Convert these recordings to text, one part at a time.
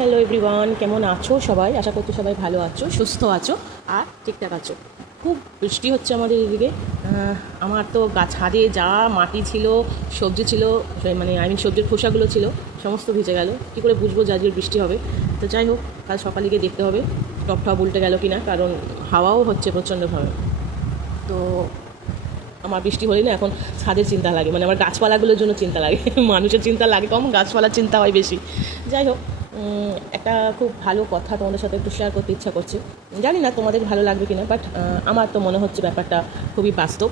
Hello everyone, কেমন আছো সবাই? আশা করছি সবাই ভালো আছো, সুস্থ আছো আর ঠিকঠাক আছো। খুব বৃষ্টি হচ্ছে আমাদের এদিকে। আমার তো ছাদে যা মাটি ছিল, সবজি ছিল, মানে সবজির খোসাগুলো ছিল, সমস্ত ভিজে গেল। কী করে বুঝবো যে আজকে বৃষ্টি হবে? তো যাই হোক, কাল সকালে গিয়ে দেখতে হবে টপ উল্টে গেল কি না, কারণ হাওয়াও হচ্ছে প্রচণ্ডভাবে। তো আমার বৃষ্টি হলেই না এখন ছাদের চিন্তা লাগে, মানে আমার গাছপালাগুলোর জন্য চিন্তা লাগে। মানুষের চিন্তা লাগে কম, গাছপালার চিন্তা হয় বেশি। যাই হোক, একটা খুব ভালো কথা তোমাদের সাথে একটু শেয়ার করতে ইচ্ছা করছে। জানি না তোমাদের ভালো লাগবে কিনা, বাট আমার তো মনে হচ্ছে ব্যাপারটা খুবই বাস্তব।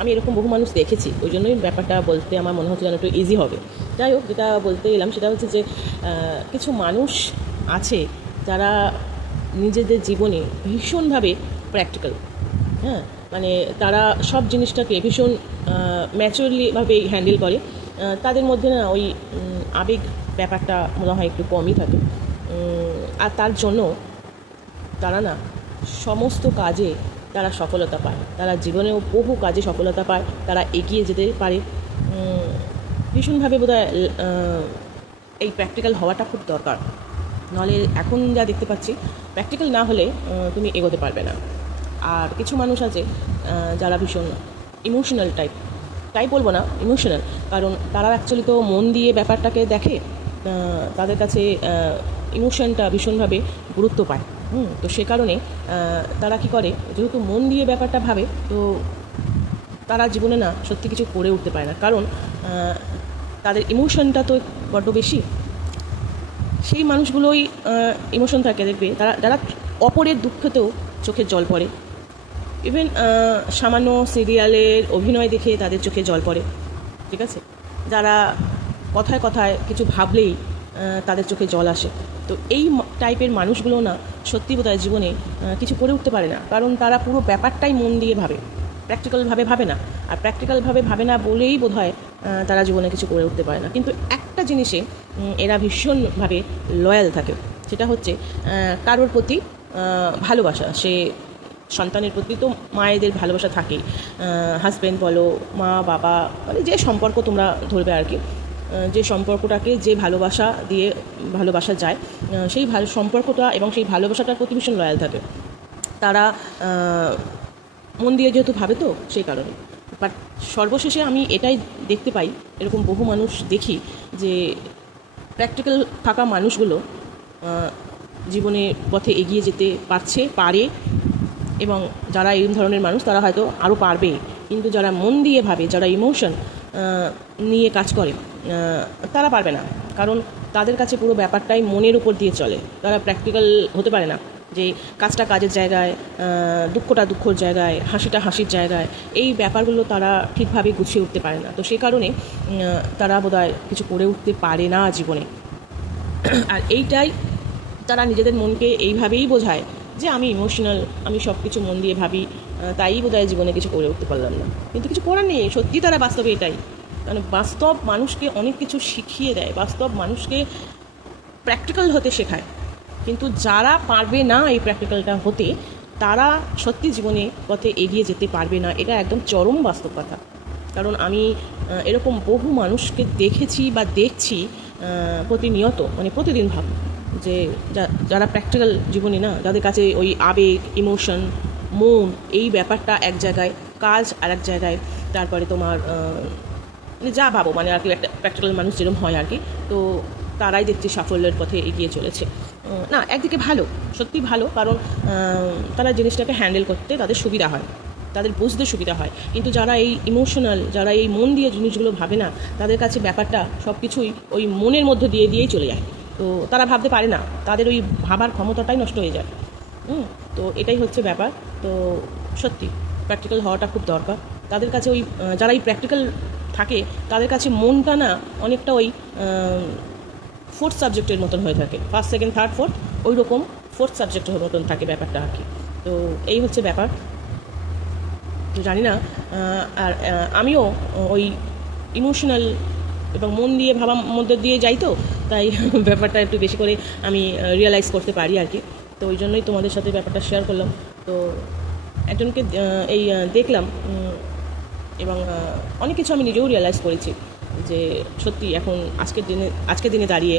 আমি এরকম বহু মানুষ দেখেছি, ওই জন্যই ব্যাপারটা বলতে আমার মনে হচ্ছে যেন একটু ইজি হবে। যাই হোক, যেটা বলতে এলাম সেটা হচ্ছে যে কিছু মানুষ আছে যারা নিজেদের জীবনে ভীষণভাবে প্র্যাকটিক্যাল। হ্যাঁ, মানে তারা সব জিনিসটাকে ভীষণ ম্যাচুরলিভাবে হ্যান্ডেল করে। তাদের মধ্যে না ওই আবেগ ব্যাপারটা মনে হয় একটু কমই থাকে। আর তার জন্য তারা না সমস্ত কাজে তারা সফলতা পায়, তারা জীবনেও বহু কাজে সফলতা পায়, তারা এগিয়ে যেতে পারে। ভীষণভাবে বোধহয় এই প্র্যাকটিক্যাল হওয়াটা খুব দরকার। নাহলে এখন যা দেখতে পাচ্ছি, প্র্যাকটিক্যাল না হলে তুমি এগোতে পারবে না। আর কিছু মানুষ আছে যারা ভীষণ ইমোশনাল টাইপ বলবো না, ইমোশনাল, কারণ তারা অ্যাকচুয়ালি তো মন দিয়ে ব্যাপারটাকে দেখে। তাদের কাছে ইমোশনটা ভীষণভাবে গুরুত্ব পায়। তো সে কারণে তারা কি করে, যেহেতু মন দিয়ে ব্যাপারটা ভাবে, তো তারা জীবনে না সত্যি কিছু করে উঠতে পারে না, কারণ তাদের ইমোশনটা তো বড্ড বেশি। সেই মানুষগুলোই ইমোশন থাকে, দেখবে তারা যারা অপরের দুঃখতেও চোখের জল পড়ে। ইভেন সামান্য সিরিয়ালের অভিনয় দেখে তাদের চোখে জল পড়ে, ঠিক আছে? যারা কথায় কথায় কিছু ভাবলেই তাদের চোখে জল আসে। তো এই টাইপের মানুষগুলো না সত্যি বোধহয় জীবনে কিছু করে উঠতে পারে না, কারণ তারা পুরো ব্যাপারটাই মন দিয়ে ভাবে, প্র্যাকটিক্যালভাবে ভাবে না। আর প্র্যাকটিক্যালভাবে ভাবে না বলেই বোধহয় তারা জীবনে কিছু করে উঠতে পারে না। কিন্তু একটা জিনিসে এরা ভীষণভাবে লয়াল থাকে, সেটা হচ্ছে কারোর প্রতি ভালোবাসা। সে সন্তানের প্রতি তো মায়েদের ভালোবাসা থাকেই, হাজব্যান্ড বলো, মা বাবা, মানে যে সম্পর্ক তোমরা ধরবে আর কি, যে সম্পর্কটাকে যে ভালোবাসা দিয়ে ভালোবাসা যায়, সেই সম্পর্কটা এবং সেই ভালোবাসাটার প্রতি ভীষণ লয়াল থাকে তারা। মন দিয়ে যেহেতু ভাবে, তো সেই কারণে। বাট সর্বশেষে আমি এটাই দেখতে পাই, এরকম বহু মানুষ দেখি যে প্র্যাকটিক্যাল থাকা মানুষগুলো জীবনে পথে এগিয়ে যেতে পারে। এবং যারা এই ধরনের মানুষ তারা হয়তো আরও পারবে, কিন্তু যারা মন দিয়ে ভাবে, যারা ইমোশন নিয়ে কাজ করে, তারা পারবে না, কারণ তাদের কাছে পুরো ব্যাপারটাই মনের উপর দিয়ে চলে। তারা প্র্যাকটিক্যাল হতে পারে না, যে কাজটা কাজের জায়গায়, দুঃখটা দুঃখর জায়গায়, হাসিটা হাসির জায়গায়, এই ব্যাপারগুলো তারা ঠিকভাবে গুছিয়ে উঠতে পারে না। তো সেই কারণে তারা বোধহয় কিছু করে উঠতে পারে না জীবনে। আর এইটাই তারা নিজেদের মনকে এইভাবেই বোঝায় যে আমি ইমোশনাল, আমি সব কিছু মন দিয়ে ভাবি, তাই বোধহয় জীবনে কিছু করে উঠতে পারলাম না। কিন্তু কিছু করার নেই, সত্যি তারা বাস্তবে এটাই। কারণ বাস্তব মানুষকে অনেক কিছু শিখিয়ে দেয়, বাস্তব মানুষকে প্র্যাকটিক্যাল হতে শেখায়। কিন্তু যারা পারবে না এই প্র্যাকটিক্যালটা হতে, তারা সত্যি জীবনে পথে এগিয়ে যেতে পারবে না, এটা একদম চরম বাস্তব কথা। কারণ আমি এরকম বহু মানুষকে দেখেছি বা দেখছি প্রতিনিয়ত, মানে প্রতিদিন ভাবি যে যারা প্র্যাকটিক্যাল জীবনে না, যাদের কাছে ওই আবেগ, ইমোশন, মন, এই ব্যাপারটা এক জায়গায়, কাজ আর এক জায়গায়, তারপরে তোমার মানে যা ভাবো, মানে আর কি একটা প্র্যাকটিক্যাল মানুষ যেরকম হয় আর কি, তো তারাই দেখছি সাফল্যের পথে এগিয়ে চলেছে। না, একদিকে ভালো, সত্যি ভালো, কারণ তারা জিনিসটাকে হ্যান্ডেল করতে তাদের সুবিধা হয়, তাদের বুঝতে সুবিধা হয়। কিন্তু যারা এই ইমোশনাল, যারা এই মন দিয়ে জিনিসগুলো ভাবে না, তাদের কাছে ব্যাপারটা সব কিছুই ওই মনের মধ্যে দিয়েই চলে যায়। তো তারা ভাবতে পারে না, তাদের ওই ভাবার ক্ষমতাটাই নষ্ট হয়ে যায়। তো এটাই হচ্ছে ব্যাপার। তো সত্যি প্র্যাকটিক্যাল হওয়াটা খুব দরকার তাদের কাছে। ওই যারা এই প্র্যাকটিক্যাল থাকে, তাদের কাছে মনটা না অনেকটা ওই ফোর্থ সাবজেক্টের মতন হয়ে থাকে, ফার্স্ট, সেকেন্ড, থার্ড, ফোর্থ, ওই রকম ফোর্থ সাবজেক্টের মতন থাকে ব্যাপারটা আর কি। তো এই হচ্ছে ব্যাপার। তো জানি না, আর আমিও ওই ইমোশনাল এবং মন দিয়ে ভাবার মধ্যে দিয়ে যাই, তো তাই ব্যাপারটা একটু বেশি করে আমি রিয়েলাইজ করতে পারি আর কি। তো ওই জন্যই তোমাদের সাথে ব্যাপারটা শেয়ার করলাম। তো একজনকে এই দেখলাম, এবং অনেক কিছু আমি নিজেও রিয়েলাইজ করেছি যে সত্যি এখন আজকের দিনে দাঁড়িয়ে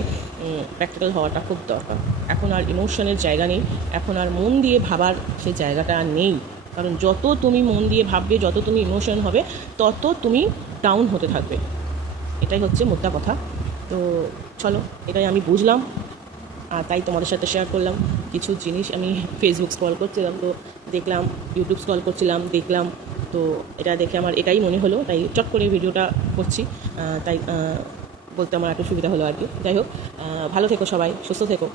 প্র্যাকটিক্যাল হওয়াটা খুব দরকার। এখন আর ইমোশনের জায়গা নেই, এখন আর মন দিয়ে ভাবার সেই জায়গাটা নেই। কারণ যত তুমি মন দিয়ে ভাববে, যত তুমি ইমোশন হবে, তত তুমি ডাউন হতে থাকবে। এটাই হচ্ছে মোদ্দা কথা। তো চলো, এটাই আমি বুঝলাম, আর তাই তোমাদের সাথে শেয়ার করলাম। কিছু জিনিস আমি ফেসবুক স্ক্রল করছিলাম, তো দেখলাম, ইউটিউব স্ক্রল করছিলাম, দেখলাম, তো এটা দেখে আমার এটাই মনে হলো, তাই চট করে ভিডিওটা করছি। তাই বলতে আমার একটু সুবিধা হলো আর কি। যাই হোক, ভালো থেকো সবাই, সুস্থ থেকো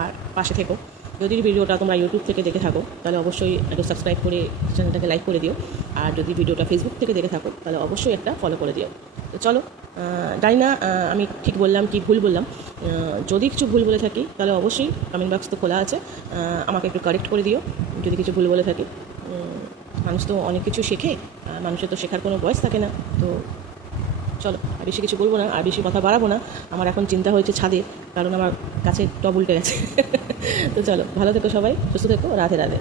আর পাশে থেকো। যদি ভিডিওটা তোমরা ইউটিউব থেকে দেখে থাকো তাহলে অবশ্যই একটু সাবস্ক্রাইব করে চ্যানেলটাকে লাইক করে দিও, আর যদি ভিডিওটা ফেসবুক থেকে দেখে থাকো তাহলে অবশ্যই একটা ফলো করে দিও। তো চলো, জানি না আমি ঠিক বললাম কি ভুল বললাম। যদি কিছু ভুল বলে থাকি তাহলে অবশ্যই কমেন্ট বক্স তো খোলা আছে, আমাকে একটু কারেক্ট করে দিও যদি কিছু ভুল বলে থাকি। মানুষ তো অনেক কিছু শেখে, মানুষের তো শেখার কোনো বয়স থাকে না। তো চলো, আর বেশি কিছু বলবো না, আর বেশি কথা বাড়াবো না। আমার এখন চিন্তা হয়েছে ছাদে, কারণ আমার কাছে টব উল্টে গেছে। তো চলো, ভালো থেকো সবাই, সুস্থ থেকো, রাধে রাধে।